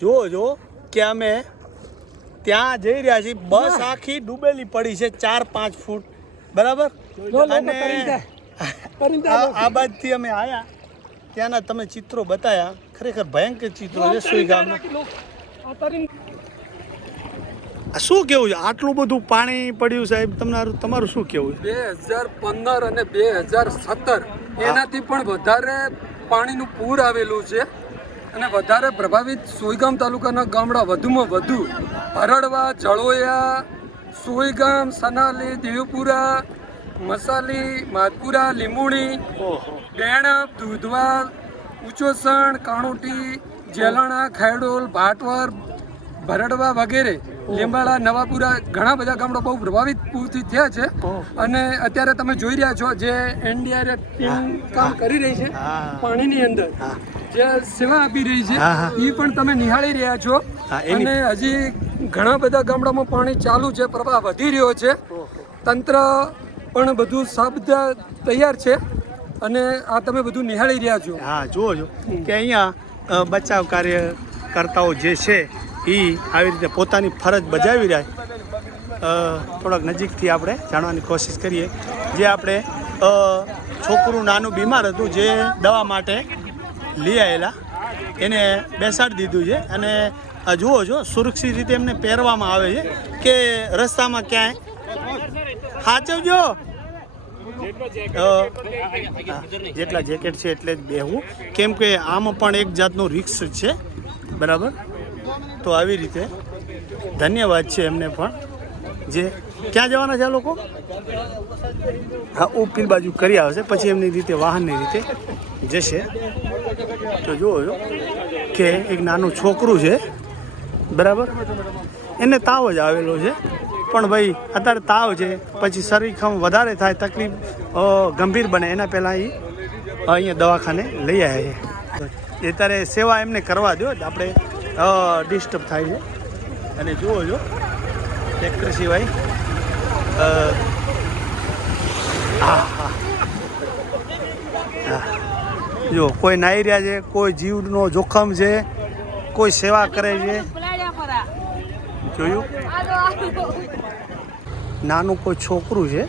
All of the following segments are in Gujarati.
જુઓ કે અમે ત્યાં જઈ રહ્યા છીએ. બસ આખી ડૂબેલી પડી છે 4-5 ફૂટ, બરાબર. અને આ બાજુથી અમે આવ્યા, ત્યાંના તમે ચિત્રો બતાવ્યા, ખરેખર ભયંકર ચિત્રો છે સુઈ ગામના. શું કેવું છે? આટલું બધું પાણી પડ્યું સાહેબ, તમારું શું કેવું છે? 2015 અને 2017 એનાથી પણ વધારે પાણીનું પૂર આવેલું છે અને વધારે પ્રભાવિત સોયગામ તાલુકાના ગામડા વધુમાં વધુ હરડવા, જળોયા, સોયગામ, સનાલી, દેવપુરા, મસાલી, માધપુરા, લીંબુણી, ડેણપ, દૂધવા, ઉચોસણ, કાણોટી, જેલણા, ખેડોલ, ભાટવર, ભરડવા વગેરે, લીંબાળા, નવાપુરા, ઘણા બધા ગામડા બહુ પ્રભાવિત પૂરથી થયા છે. અને અત્યારે તમે જોઈ રહ્યા છો જે એનડીઆરએફ ટીમ કામ કરી રહી છે પાણીની અંદર, જે સેવા આપી રહી છે એ પણ તમે નિહાળી રહ્યા છો. અને હજી ઘણા બધા ગામડામાં પાણી ચાલુ છે, પ્રવાહ વધી રહ્યો છે. તંત્ર પણ બધું સાબદા તૈયાર છે અને આ તમે બધું નિહાળી રહ્યા છો. હા, જુઓ કે અહીંયા બચાવ કાર્યકર્તાઓ જે છે એ આવી રીતે પોતાની ફરજ બજાવી રહ્યા. થોડાક નજીકથી આપણે જાણવાની કોશિશ કરીએ. જે આપણે છોકરું નાનું બીમાર હતું, જે દવા માટે લઈ આવેલા, એને બેસાડી દીધું છે. અને જુઓ છો સુરક્ષિત રીતે એમને પહેરવામાં આવે છે કે રસ્તામાં ક્યાંય સાચવજો. જેટલા જેકેટ છે એટલે જ બેહવું, કેમ કે આમાં પણ એક જાતનું રિસ્ક છે, બરાબર. તો આવી રીતે ધન્યવાદ છે એમને પણ. જે ક્યાં જવાના છે આ લોકો? હા, ઉપીલ બાજુ કરી આવશે, પછી એમની રીતે વાહનની રીતે જશે. તો જુઓ છો કે એક નાનું છોકરું છે, બરાબર. એને તાવ જ આવેલો છે, પણ ભાઈ અત્યારે તાવ છે, પછી શરીર વધારે થાય, તકલીફ ગંભીર બને, એના પહેલાં એ અહીંયા દવાખાને લઈ આવ્યા છે. અત્યારે સેવા એમને કરવા દો, આપણે ડિસ્ટર્બ થાય છે. અને જુઓ છો ટ્રેક્ટર સિવાય જો કોઈ નાહી રહ્યા છે, કોઈ જીવનો જોખમ છે, કોઈ સેવા કરે છે. જોયું, નાનું કોઈ છોકરું છે,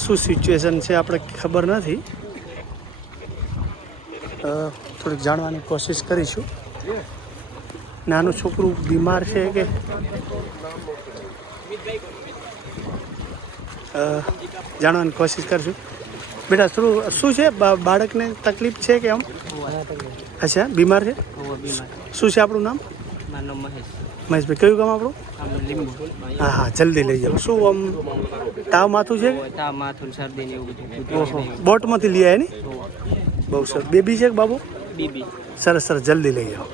શું સિચ્યુએશન છે આપણે ખબર નથી. થોડીક જાણવાની કોશિશ કરીશું. નાનું છોકરું બીમાર છે કે જાણવાની કોશિશ કરશું. બેટા શું છે, બાળકને તકલીફ છે કે આમ? અચ્છા, બીમાર છે. શું છે આપણું નામ? મહેશભાઈ. કયું ગામ આપણું? હા હા, જલ્દી લઈ જાઓ. શું આમ તાવ માથું છે? ઓહો, બોટમાંથી લઈ આવ્યા ને? બહુ સરસ. બેબી છે કે બાબુ? સરસ સરસ, જલ્દી લઈ જાઓ.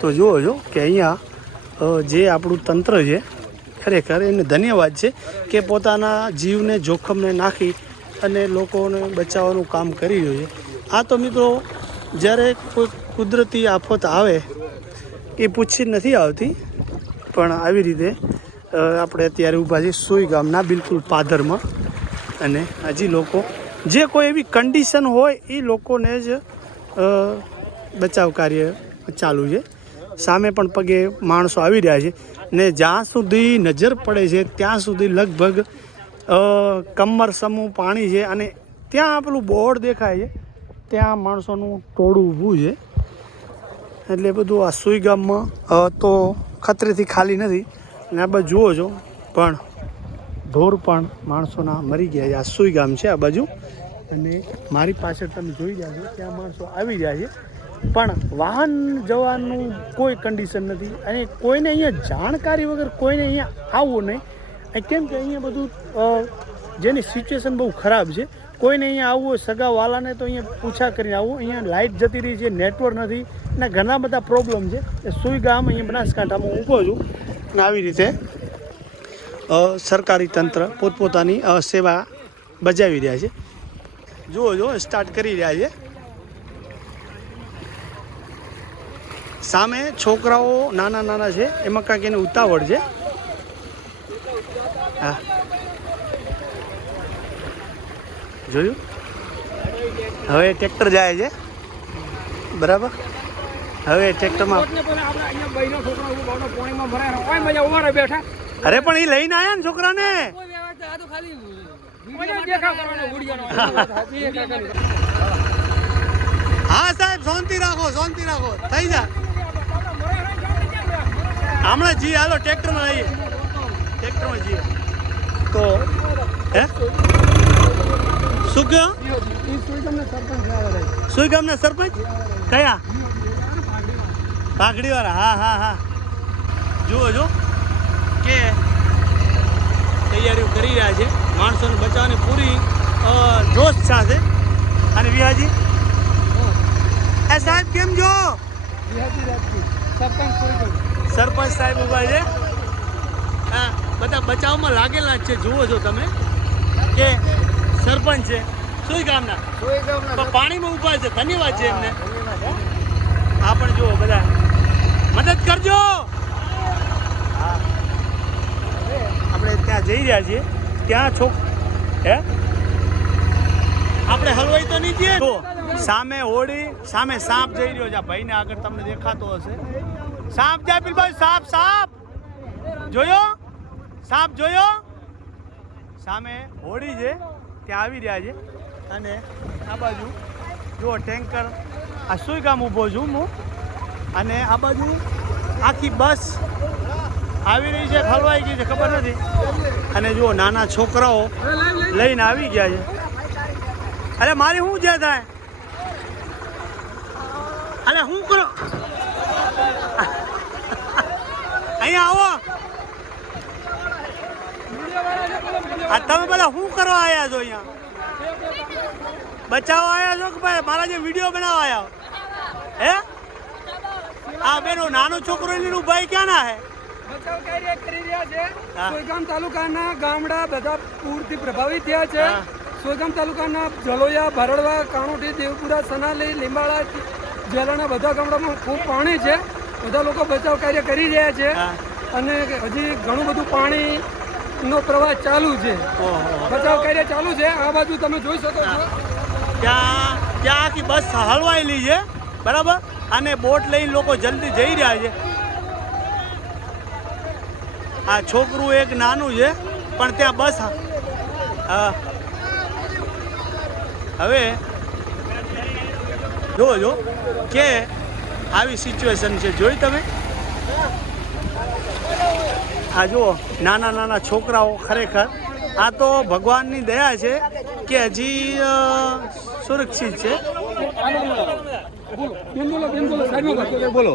તો જુઓ છો કે અહીંયા જે આપણું તંત્ર છે, ખરેખર એને ધન્યવાદ છે કે પોતાના જીવને જોખમને નાખી અને લોકોને બચાવવાનું કામ કરી રહ્યું છે. આ તો મિત્રો જ્યારે કોઈ કુદરતી આફત આવે એ પૂછી નથી આવતી, પણ આવી રીતે આપણે અત્યારે ઊભા છીએ સુઈ ગામના બિલકુલ પાદરમાં. અને હજી લોકો જે કોઈ એવી કન્ડિશન હોય એ લોકોને જ બચાવ કાર્ય ચાલુ છે. સામે પણ પગે માણસો આવી રહ્યા છે ને જ્યાં સુધી નજર પડે છે ત્યાં સુધી લગભગ કમર સમૂહ પાણી છે. અને ત્યાં પેલું બોર્ડ દેખાય છે, ત્યાં માણસોનું ટોળું ઊભું છે. એટલે બધું આ સુઈ ગામમાં તો ખતરેથી ખાલી નથી. અને આ બાજુ જુઓ છો પણ ઢોર પણ માણસોના મરી ગયા છે. આ સુઈ ગામ છે આ બાજુ. અને મારી પાછળ તમે જોઈ રહ્યા છો ત્યાં માણસો આવી રહ્યા છે, પણ વાહન જવાનું કોઈ કન્ડિશન નથી. અને કોઈને અહીંયા જાણકારી વગર કોઈને અહીંયા આવવું નહીં. કેમ કે અહીંયા બધું જેની સિચ્યુએશન બહુ ખરાબ છે, કોઈને અહીંયા આવવું હોય સગાવાલાને તો અહીંયા પૂછા કરીને આવવું. અહીંયા લાઇટ જતી રહી છે, નેટવર્ક નથી, અને ઘણા બધા પ્રોબ્લેમ છે. એ સુઈ ગામ અહીંયા બનાસકાંઠામાં ઊભો છું. અને આવી રીતે સરકારી તંત્ર પોતપોતાની સેવા બજાવી રહ્યા છે. જુઓ જો સ્ટાર્ટ કરી રહ્યા છે. સામે છોકરાઓ નાના નાના છે, એમાં કાંઈક એને ઉતાવળ છે. હા, જોયું. હવે ટ્રેક્ટર જાય છે, બરાબર. હવે ટ્રેક્ટરમાં અરે પણ એ લઈને આયા ને છોકરાને. હા સાહેબ શાંતિ રાખો થઈ જા. હમણાં જી હાલો ટ્રેક્ટરમાં જઈએ તો હે શું કહો? સુઈ ગામના સરપંચ કયા? પાઘડીવાળા. હા જુઓ જો કે તૈયારીઓ કરી રહ્યા છે માણસોને બચાવવાની પૂરી જોશ સાથે. અને વિહાજી એ સાહેબ કેમ છો? સરપંચ સાહેબ ઉભા છે. હા બધા બચાવમાં લાગેલા જ છે. જુઓ છો તમે કે સરપંચ છે સુઈ ગામના પણ પાણીમાં ઉભા છે. ધન્યવાદ છે એમને. આ પણ જુઓ બધા મદદ કરજો. આપણે ત્યાં જઈ રહ્યા છીએ. ત્યાં હે આપણે હલવાઈ તો નહીં જઈએ. સામે હોડી સામે સાપ જઈ રહ્યો છે. ભાઈને આગળ તમને દેખાતો હશે. સાપ જાય પીલભાઈ. સાપ જોયો? સાપ જોયો? સામે હોડી છે ત્યાં આવી રહ્યા છે. અને આ બાજુ જુઓ ટેન્કર. આ સુઈ ગામ ઊભો છું હું. અને આ બાજુ આખી બસ આવી રહી છે. હલવાઈ ગઈ છે ખબર નથી. અને જુઓ નાના છોકરાઓ લઈને આવી ગયા છે. અરે મારી શું જે થાય? અરે શું કરો? અહીંયા આવો. આ તમે બધા શું કરવા આવ્યા છો? અહીંયા બચાવવા આવ્યા છો કે ભાઈ મારા જે વિડીયો બનાવવા આવ્યા? હે આ બેનો નાનો છોકરો લીધું ભાઈ ક્યાં ના હે? બચાવ કાર્ય કરી રહ્યા છે. સોયગામ તાલુકાના ગામડા બધા પૂરથી પ્રભાવિત થયા છે. સોયગામ તાલુકાના જલોયા, ભરડવા, કાણોઠી, દેવપુરા, સનાલી, લીંબાળા, જેલાના બધા ગામડામાં ખૂબ પાણી છે. બધા લોકો બચાવ કાર્ય કરી રહ્યા છે. અને હજી ઘણું બધું પાણીનો પ્રવાહ ચાલુ છે. બચાવ કાર્ય ચાલુ છે. આ બાજુ તમે જોઈ શકો છો ત્યાં આખી બસ હલવાયેલી છે બરાબર. અને બોટ લઈને લોકો જલ્દી જઈ રહ્યા છે. આ છોકરું એક નાનું છે પણ ત્યાં બસ હવે જોજો કે આવી સિચ્યુએશન છે. જોઈ તમે આ જુઓ નાના છોકરાઓ. ખરેખર આ તો ભગવાનની દયા છે કે હજી સુરક્ષિત છે. બોલો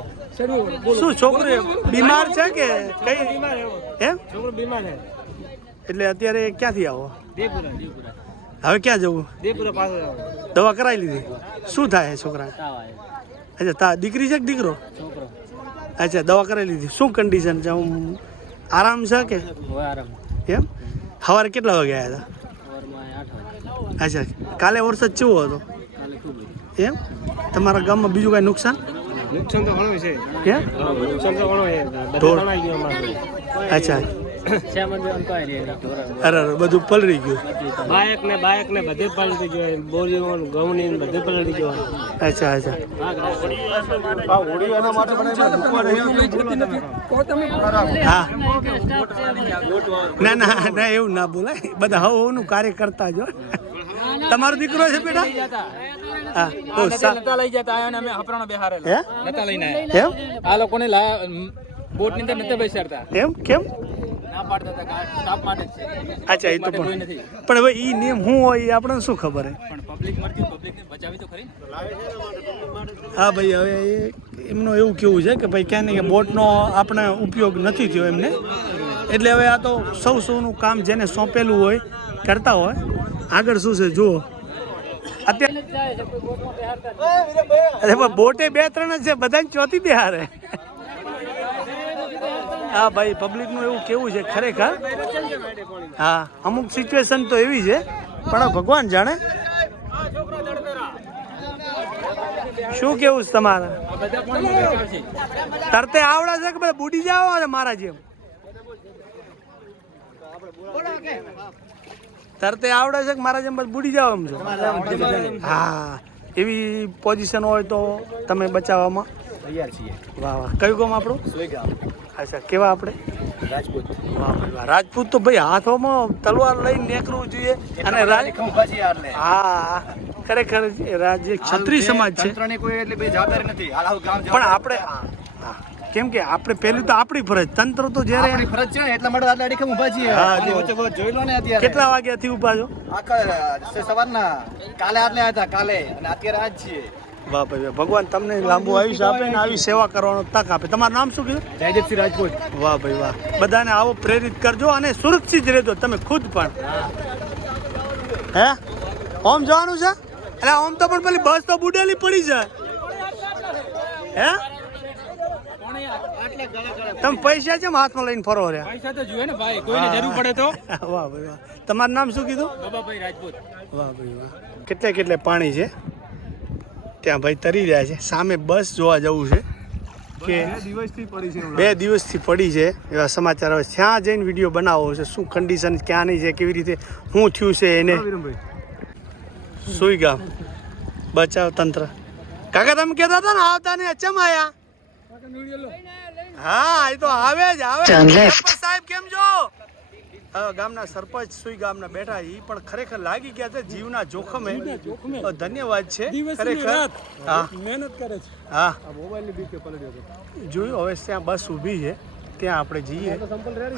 શું છોકરી બીમાર છે કે કઈ? એમ એટલે અત્યારે ક્યાંથી આવો? હવે ક્યાં જવું? દવા કરાવી લીધી? શું થાય છોકરા? અચ્છા દીકરી છે કે દીકરો? અચ્છા દવા કરાવી લીધી. શું કન્ડિશન છે? આરામ છે કે એમ? સવારે કેટલા વાગે આવ્યા હતા? અચ્છા કાલે વરસાદ કેવો હતો? એમ તમારા ગામમાં બીજું કાંઈ નુકસાન? નુકસાન તો ઘણું છે. કેમ? નુકસાન તો ઘણું છે. અચ્છા અરે બધું પલળી ગયું. બાયક ને બધે પલળી ગયો. બોરીઓ ઘઉં ની બધે પલળી ગયો. અચ્છા હા ના એવું ના બોલાય. બધા હવનું કાર્ય કરતા જો. તમારો દીકરો છે બેટા? લઈ જતા અમે હપરાનો બિહાર નતા લઈને એમ આ લોકોને બોટ ની અંદર નતા બેસાડતા. એમ કેમ? ના પાડતા હતા સ્ટાફ માટે જ છે. અચ્છા એ તો પણ હવે એ નિયમ શું હોય એ આપણને શું ખબર હે? પણ પબ્લિક મળતી પબ્લિકને બચાવી તો ખરી. હા ભાઈ હવે એમનું એવું કેવું છે કે ભાઈ ક્યાં ને કે બોટનો આપણે ઉપયોગ નથી થયો એમને. એટલે હવે આ તો સૌનું કામ જેને સોંપેલું હોય કરતા હોય. આગળ શું છે જુઓ અત્યારે બોટે 2-3 જ છે. બધાને ચોથી બિહારે. હા ભાઈ પબ્લિકનું એવું કેવું છે ખરેખર. હા અમુક સિચ્યુએશન તો એવી છે પણ ભગવાન જાણે. શું કેવું છે તમારે? તરતે આવડે છે કે બધા બુડી જાવ છે મારા જેમ? તરતે આવડે છે કે મારા જેમ બસ બુડી જાવ એમ છો? હા એવી પોઝિશન હોય તો તમે બચાવવામાં તૈયાર છીએ. વાહ વાહ. કયું ગામ આપણું? સોયગામ અચ્છા, કેવા આપણે? રાજપૂત. વાહ ભાઈ વાહ. રાજપૂત તો ભાઈ હાથોમાં તલવાર લઈને નીકળવું જોઈએ. અને હા, ખરેખર જે ક્ષત્રિય સમાજ છે. તંત્રને કોઈ એટલે ભાઈ જવાબદારી નથી. હાલ આવું ગામ પણ આપણે હા, કેમ કે આપણે પહેલું તો આપણી ફરજ, તંત્ર તો જ્યારે આપણી ફરજ છે ને એટલા માટે આટલા અડીખમ ઊભા છીએ. હા, આની જો. વચ્ચે કોઈ જોઈ લો ને અત્યારે. કેટલા વાગ્યાથી ઊભા છો? આખા સવારના કાલે આટલે હતા કાલે અને અત્યારે આજ છીએ. વાહ ભાઈ વાહ. ભગવાન તમને લાંબુ આયુષ્ય આપે ને આવી સેવા કરવાનો તક આપે. તમારું નામ શું કીધું? જયદેવસિંહ રાજપૂત. વાહ ભાઈ વાહ. બધાને આવો પ્રેરિત કરજો અને સુરક્ષિત રહેજો તમે ખુદ પણ. હે ઓમ જવાનું છે? એટલે ઓમ તો પણ પેલી બસ તો બુડેલી પડી છે. હે તમે પૈસા કેમ હાથમાં લઈને ફરો રહ્યા? પૈસા તો જોઈએ ને ભાઈ, કોઈને જરૂર પડે તો. વાહ ભાઈ વાહ. તમારું નામ શું કીધું? બાબાભાઈ રાજપૂત. વાહ ભાઈ વાહ. કેટલે પાણી છે ત્યાં ભાઈ તરી રહ્યા છે. સામે બસ જોવા જવું છે કે 2 દિવસથી પડી છે એવા સમાચાર હવે ત્યાં જઈને વિડીયો બનાવવો છે. શું કન્ડિશન ક્યાંની છે, કેવી રીતે શું થયું છે એને. સુઈગામ બચાવ તંત્ર. કાકા તમે કહેતા હતા ને આવતા ને અચમ આયા. હા, એ તો આવે જ આવે. સરપંચ સાહેબ કેમ છો? ગામના સરપંચ સુઈ ગામના બેઠા એ પણ ખરેખર લાગી ગયા છે જીવના જોખમે. ધન્યવાદ છે ખરેખર. હા, મહેનત કરે છે. હા, મોબાઈલની બીકે પલડ્યો. જોયું. હવે ત્યાં બસ ઊભી છે, ત્યાં આપણે જઈએ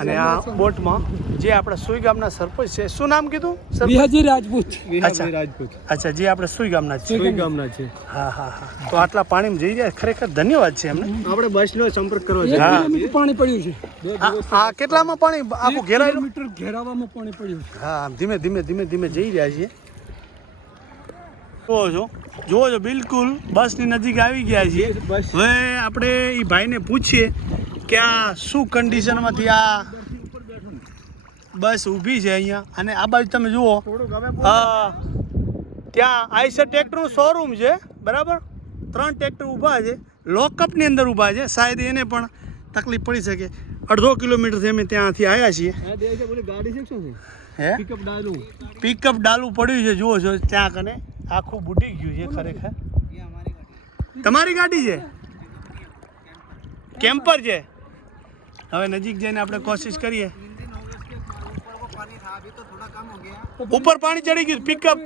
અને આ બોટમાં જે આપણા સુઈ ગામના સરપંચ છે. શું નામ કીધું? વિહાજી રાજપૂત. અચ્છા રાજપૂત. અચ્છા, જે આપણે સુઈ ગામના છે. સોયગામના છે. હા હા હા. તો આટલા પાણીમાં જઈ રહ્યા, ખરેખર ધન્યવાદ છે એમને. આપણે બસનો સંપર્ક કરવો છે. હા. પાણી પડ્યું છે. આ કેટલામાં પાણી આખું ઘેરાયેલું? મીટર ઘેરાવામાં પાણી પડ્યું છે. હા, ધીમે જઈ રહ્યા છીએ. જુઓ છો બિલકુલ બસની નજીક આવી ગયા છીએ. હવે આપણે એ ભાઈને પૂછીએ કે આ શું કન્ડિશનમાંથી આ બસ ઊભી છે અહીંયા. અને આ બાજુ તમે જુઓ, ત્યાં આઈસર ટ્રેક્ટરનું શોરૂમ છે, બરાબર. 3 ટ્રેક્ટર ઊભા છે, લોકઅપની અંદર ઊભા છે. શાયદ એને પણ તકલીફ પડી શકે. 1.5 કિલોમીટરથી અમે ત્યાંથી આવ્યા છીએ. હે પિકઅપ ડાલું પડ્યું છે, જુઓ છો ત્યાં કને આખું બુડી ગયું છે ખરેખર. તમારી ગાડી છે? કેમ્પર છે. હવે નજીક જઈને આપણે કોશિશ કરીએ. ઉપર પાણી ચડી ગયું. પિકઅપ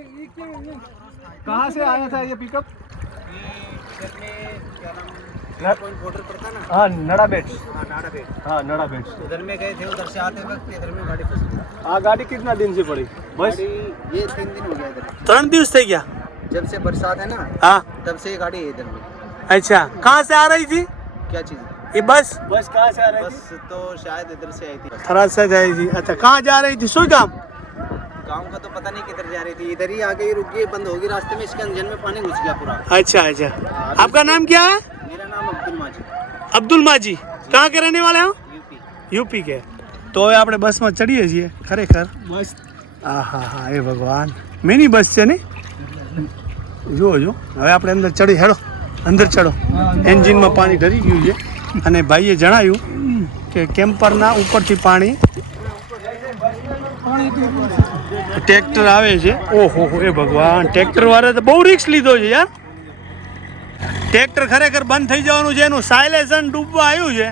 कहाँ से आया था ये पिकअप? बॉर्डर पड़ता ना। हाँ नड़ाबेट। हाँ नड़ा बेट। उधर में गए थे, उधर से आते वक्त इधर में गाड़ी फंसी। हाँ गाड़ी कितना दिन से पड़ी? बस गाड़ी ये 3 दिन हो गया इधर। 3 દિવસ થઈ ગયા. जब से बरसात है ना हाँ, तब से ये गाड़ी है इधर में। अच्छा. कहाँ से आ रही थी क्या चीज? ये बस? बस कहाँ से आ रही बस तो शायद इधर से आई थी। थराद से जा रही थी. अच्छा, कहाँ जा रही थी? सुईगाम. गांव का तो पता नहीं किधर जा रही थी, इधर ही आके ही रुक गई, बंद होगी रास्ते में, इसके अंजन में पानी घुस गया पूरा। अच्छा अच्छा. आपका नाम क्या है? मेरा नाम अब्दुल माजी, अब्दुल माजी. कहाँ के रहने वाले हो? यूपी। यूपी के. તો હવે આપણે બસમાં ચડીએ છીએ ખરેખર. बस હા હા હા. એ ભગવાન, મિની બસ છે ને. જુઓ જો, હવે આપણે અંદર ચડી. હેડો અંદર ચડો. એન્જિનમાં પાણી ઢરી ગયું છે અને ભાઈએ જણાવ્યું કે કેમ્પરના ઉપરથી પાણી ટ્રેક્ટર આવે છે. ઓહો એ ભગવાન, ટ્રેક્ટર વાળા તો બહુ રિસ્ક લીધો છે યાર. ટ્રેક્ટર ખરેખર બંધ થઈ જવાનું છે, એનું સાયલેશન ડૂબવા આવ્યું છે.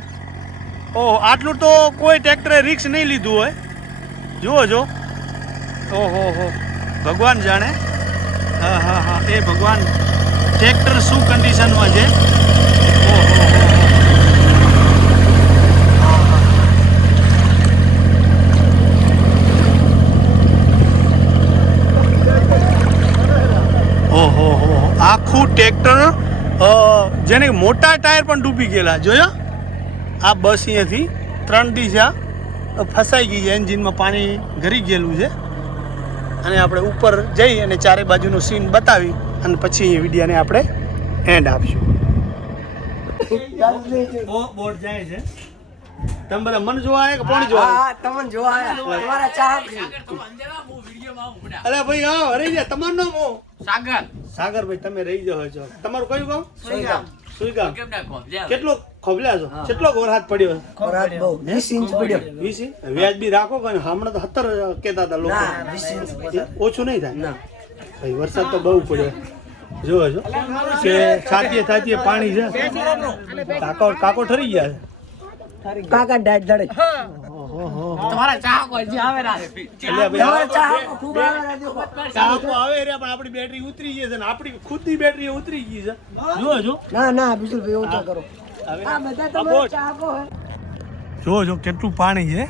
ઓહો, આટલું તો કોઈ ટ્રેક્ટરે રિસ્ક નહીં લીધું હોય. જુઓ છો. ઓહો હો, ભગવાન જાણે. હા હા હા. એ ભગવાન, ટ્રેક્ટર શું કન્ડિશનમાં છે. ઓહો હો. ઓહો હો, આખું ટ્રેક્ટર, જેને મોટા ટાયર પણ ડૂબી ગયેલા. જોયો આ બસ અહીંયાથી 3 દિશા ફસાઈ ગઈ છે, એન્જિનમાં પાણી ઘરી ગયેલું છે. અને આપણે ઉપર જઈ અને ચારે બાજુનો સીન બતાવી અને પછી એ વિડીયોને આપણે એન્ડ આપશું. બોટ જાય છે. તમે બધા મન જોવા આવ્યા કે પાણી જોવા? हाँ तमन जो आया तुम्हारा चाहत थी। અરે ભાઈ હા, રહી જાય. તમારું નામ હું? सागर। સાગર ભાઈ, તમે રહી જાઓ છો. તમારું કયું ગામ? सुईगाम। સુઈગામ. કેટલો ખોબલ્યા છો? કેટલો વરસાદ પડ્યો? खराब बहुत 20 इंच पड़ियो। 20 ઇંચ? વ્યાજ બી રાખો કે હમણાં તો 17 કહેતા હતા લોકો. ना 20 इंच पड़ा। ઓછું નહીં થાય. ભાઈ વરસાદ તો બહુ પડ્યો. જોવો છો કે છાતીએ છાતીએ પાણી છે. કાકો ઠરી ગયા છે. કાકા ડાટ ધડે તમારા ચાહકો હજી આવે ના ચાહકો આવે રે પણ આપણી બેટરી ઉતરી ગઈ છે ને આપણી ખુદની બેટરી ઉતરી ગઈ છે. જોવો છો ના બિશુલભાઈ એવું તો કરો આ બધા તમારા ચાહકો હે. જોવો છો કેટલું પાણી છે.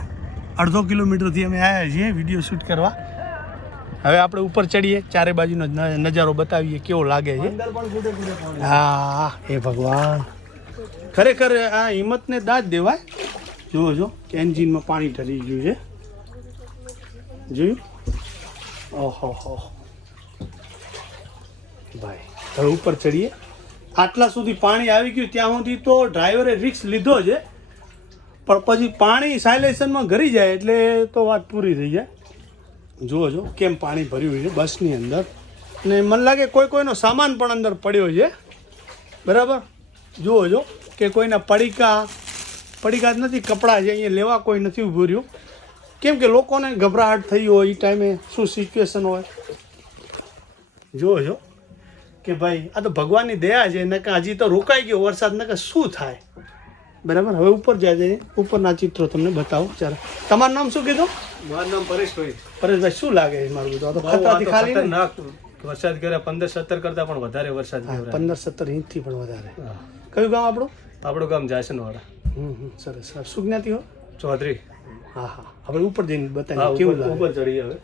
1.5 કિલોમીટરથી અમે આવ્યા છીએ વિડીયો શૂટ કરવા. હવે આપણે ઉપર ચડીએ, ચારે બાજુનો નજારો બતાવીએ કેવો લાગે છે. હા હે ભગવાન, ખરેખર આ હિંમતને દાદ દેવાય. જુઓ છો કે એન્જિનમાં પાણી ઠરી ગયું છે. જોયું? ઓહો હો ભાઈ, હવે ઉપર ચડીએ. આટલા સુધી પાણી આવી ગયું ત્યાં સુધી તો ડ્રાઈવરે રિસ્ક લીધો છે, પણ પછી પાણી સાયલેશનમાં ઘરી જાય એટલે તો વાત પૂરી થઈ જાય. જુઓ છો કેમ પાણી ભર્યું છે બસની અંદર, ને મને લાગે કોઈનો સામાન પણ અંદર પડ્યો છે. બરાબર, જુઓ છો કે કોઈના પડીકા જ નથી, કપડાં છે અહીંયા લેવા કોઈ નથી ઊભું રહ્યું. કેમ કે લોકોને ગભરાહટ થઈ હોય એ ટાઈમે શું સિચ્યુએશન હોય. જુઓ છો કે ભાઈ આ તો ભગવાનની દયા છે, નકર હજી તો રોકાઈ ગયો વરસાદ, નકર શું થાય. બરાબર, હવે ઉપર જાય છે, ઉપરના ચિત્રો તમને બતાવો. ચાલો, તમારું નામ શું કીધું? મારું નામ પરેશભાઈ. પરેશભાઈ, શું લાગે છે મારું બધું? આ તો ખતરાથી ખાલી નહીં. ખતરનાક વરસાદ કર્યા 15-17 કરતા પણ વધારે વરસાદ કર્યો. 15-17 ઇંચથી પણ વધારે. કયું ગામ આપણું? આપણું ગામ જાસનવાડા. સરસ. શું જ્ઞાતિ હો? ચૌધરી. હા, હવે ઉપર જઈને હા, બતાવીએ કેવું ઉપર લાગે. ચડી હવે.